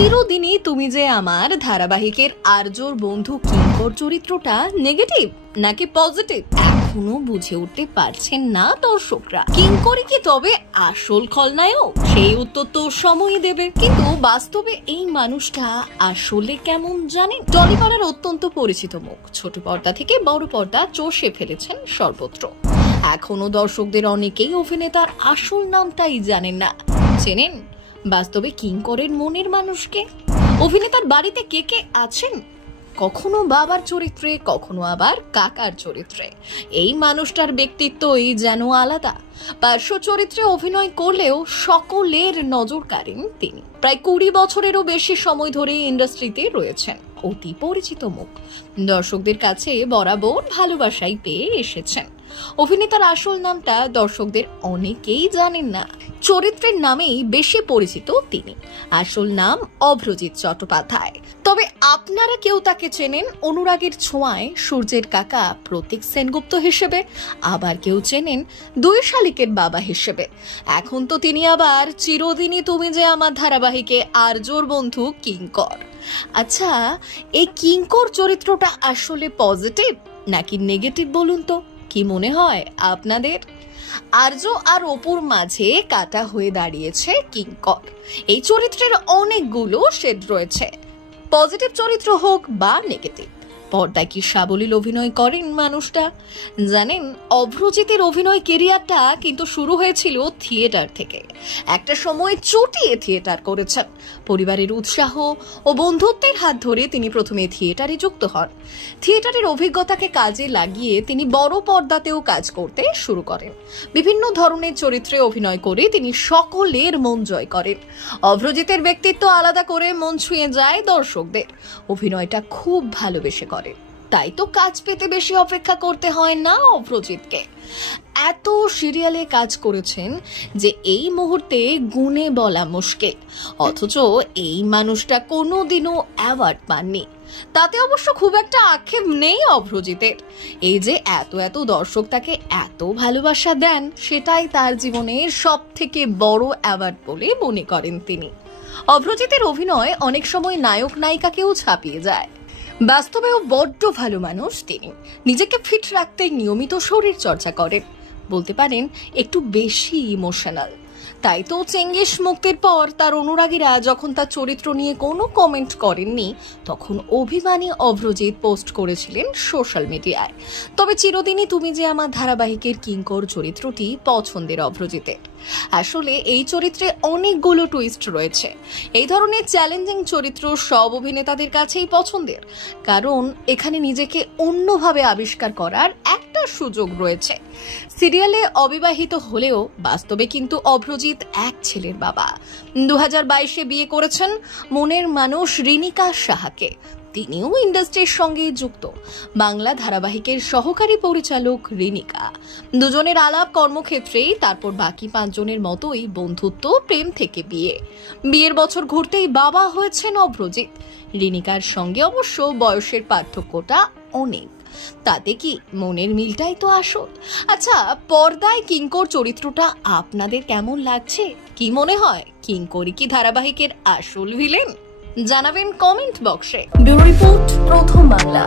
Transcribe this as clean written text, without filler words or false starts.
চিরদিনই তুমি যে আমার ধারাবাহিকের আর্যর বন্ধু কিঙ্কর চরিত্রটা নেগেটিভ নাকি পজিটিভ এখনো বুঝে উঠতে পারছেন না দর্শকরা। কিঙ্করই কি তবে আসল খলনায়ক? সেই উত্তর তো সময় দেবে। কিন্তু বাস্তবে এই মানুষটা আসলে কেমন জানেন? টলিপাড়ার অত্যন্ত পরিচিত মুখ, ছোট পর্দা থেকে বড় পর্দা চষে ফেলেছেন সর্বত্র। এখনো দর্শকদের অনেকেই অভিনেতার আসল নামটাই জানেন না। চেনেন বাস্তবে কিঙ্করের মনের মানুষকে? অভিনেতার বাড়িতে কে কে আছেন? কখনো বাবার চরিত্রে, কখনো আবার কাকার চরিত্রে। এই মানুষটার ব্যক্তিত্বই যেন আলাদা। পার্শ্ব চরিত্রে অভিনয় করলেও সকলের নজর কাড়েন তিনি। প্রায় 20 বছরেরও বেশি সময় ধরে ইন্ডাস্ট্রিতে রয়েছেন। অতি পরিচিত মুখ, দর্শকদের কাছে বরাবর ভালোবাসাই পেয়ে এসেছেন। অভিনেতার আসল নামটা দর্শকদের অনেকেই জানেন না, চরিত্রের নামেই বেশি পরিচিত তিনি। আসল নাম অভ্রজিৎ চট্টোপাধ্যায়। তবে আপনারা কেউ তাকে চেনেন অনুরাগের ছোঁয়ায় সূর্যের কাকা প্রতীক সেনগুপ্ত হিসেবে, আবার কেউ চেনেন 2 শালিকের বাবা হিসেবে। এখন তো তিনি আবার চিরদিনই তুমি যে আমার ধারাবাহিকে আর্যর বন্ধু কিঙ্কর। আচ্ছা, এই কিঙ্কর চরিত্রটা আসলে পজিটিভ নাকি নেগেটিভ বলুন তো? কি মনে হয় আপনাদের? আর্য আর অপুর মাঝে কাটা হয়ে দাঁড়িয়েছে কিঙ্কর। এই চরিত্রের অনেকগুলো শেড রয়েছে, পজিটিভ চরিত্র হোক বা নেগেটিভ। পর্দায় কি সাবলীল অভিনয় করেন মানুষটা? জানেন, অভ্রজিতের অভিনয় কেরিয়ারটা কিন্তু শুরু হয়েছিল থিয়েটার থেকে। একটা সময় চটিয়ে থিয়েটার করেছেন। পরিবারের উৎসাহ ও বন্ধুত্বের হাত ধরে তিনি প্রথমে থিয়েটারে যুক্ত হন। থিয়েটারের অভিজ্ঞতাকে কাজে লাগিয়ে তিনি বড় পর্দাতেও কাজ করতে শুরু করেন। বিভিন্ন ধরনের চরিত্রে অভিনয় করে তিনি সকলের মন জয় করেন। অভ্রজিতের ব্যক্তিত্ব আলাদা করে মন ছুঁয়ে যায় দর্শকদের। অভিনয়টা খুব ভালোবেসে করেন, তাই তো কাজ পেতে বেশি অপেক্ষা করতে হয় না অভ্রজিৎকে। এত সিরিয়ালে কাজ করেছেন যে এই মুহূর্তে গুণে বলা মুশকিল। অথচ এই মানুষটা কোনোদিনও অ্যাওয়ার্ড পাননি। তাতে অবশ্য খুব একটা আক্ষেপ নেই অভ্রজিতের। এই যে এত এত দর্শক তাকে এত ভালোবাসা দেন, সেটাই তার জীবনের সব থেকে বড় অ্যাওয়ার্ড বলে মনে করেন তিনি। অভ্রজিতের অভিনয় অনেক সময় নায়ক নায়িকাকেও ছাপিয়ে যায়। বাস্তবেও বড্ড ভালো মানুষ তিনি। নিজেকে ফিট রাখতে নিয়মিত শরীর চর্চা করেন, বলতে পারেন একটু বেশি ইমোশনাল। তাই তো চেঙ্গিস মুক্তির পর তার অনুরাগীরা যখন তার চরিত্র নিয়ে কোনো কমেন্ট করেননি, তখন অভিমানী অভ্রজিৎ পোস্ট করেছিলেন সোশ্যাল মিডিয়ায়। তবে চিরদিনই তুমি যে আমার ধারাবাহিকের কিঙ্কর চরিত্রটি পছন্দের অভ্রজিতের। আসলে এই চরিত্রে অনেকগুলো টুইস্ট রয়েছে। এই ধরনের চ্যালেঞ্জিং চরিত্র সব অভিনেতাদের কাছেই পছন্দের, কারণ এখানে নিজেকে অন্যভাবে আবিষ্কার করার একটা সুযোগ রয়েছে। সিরিয়ালে অবিবাহিত হলেও বাস্তবে কিন্তু অভ্রজিৎ এক ছেলের বাবা। 2022-এ বিয়ে করেছেন মনের মানুষ রিনিকা সাহাকে। তিনিও ইন্ডাস্ট্রির সঙ্গে যুক্ত, বাংলা ধারাবাহিকের সহকারী পরিচালক রিনিকা। দুজনের আলাপ কর্মক্ষেত্রেই, তারপর বাকি 5 জনের মতোই বন্ধুত্ব, প্রেম থেকে বিয়ের বছর ঘুরতেই বাবা হয়েছেন অভ্রজিৎ। রিনিকার সঙ্গে অবশ্য বয়সের পার্থক্যটা অনেক, তাতে কি মনের মিলটাই তো আসল। আচ্ছা, পর্দায় কিঙ্কর চরিত্রটা আপনাদের কেমন লাগছে? কি মনে হয়, কিঙ্করই কি ধারাবাহিকের আসল ভিলেন? জানাবেন কমেন্ট বক্সে। ব্যুরো রিপোর্ট, প্রথম বাংলা।